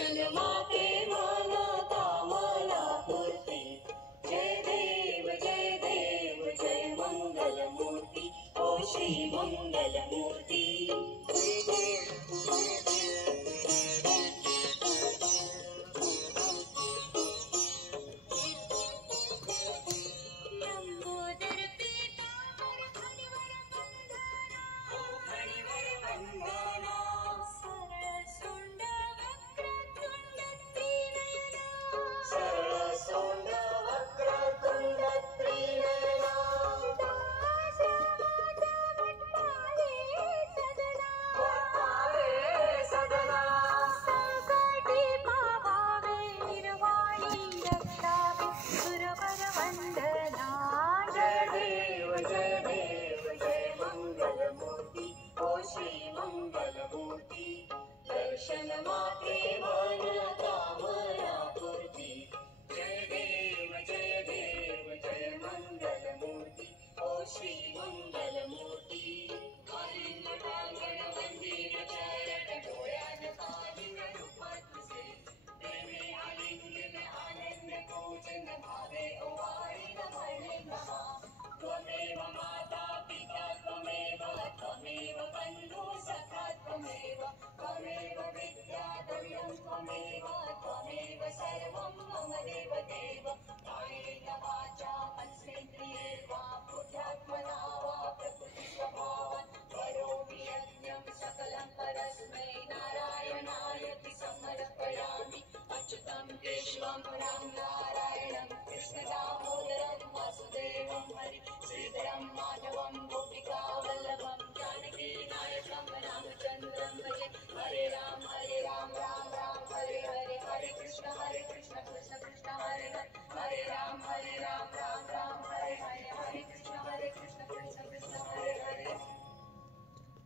दर्शन माते मानता मला पूर्ती। जय देव जय मंगल मूर्ती, ओ श्री मंगल मूर्ती। दर्शन माते मानता मला पूर्ती। जय देव जय मंगल मूर्ती, ओ श्री मंगल मूर्ती। आलिंग टांगण वंदीन चरण, डोळ्यान पाहिन रूप तुझे। प्रेमे आलिंगन आनंद पूजन, भावे ओवाळीन म्हणे नमः। त्वमेव माता पिता त्वमेव बंधु सखा त्वमेव। त्वमेव विद्या द्रविणं त्वमेव सर्वं मम देव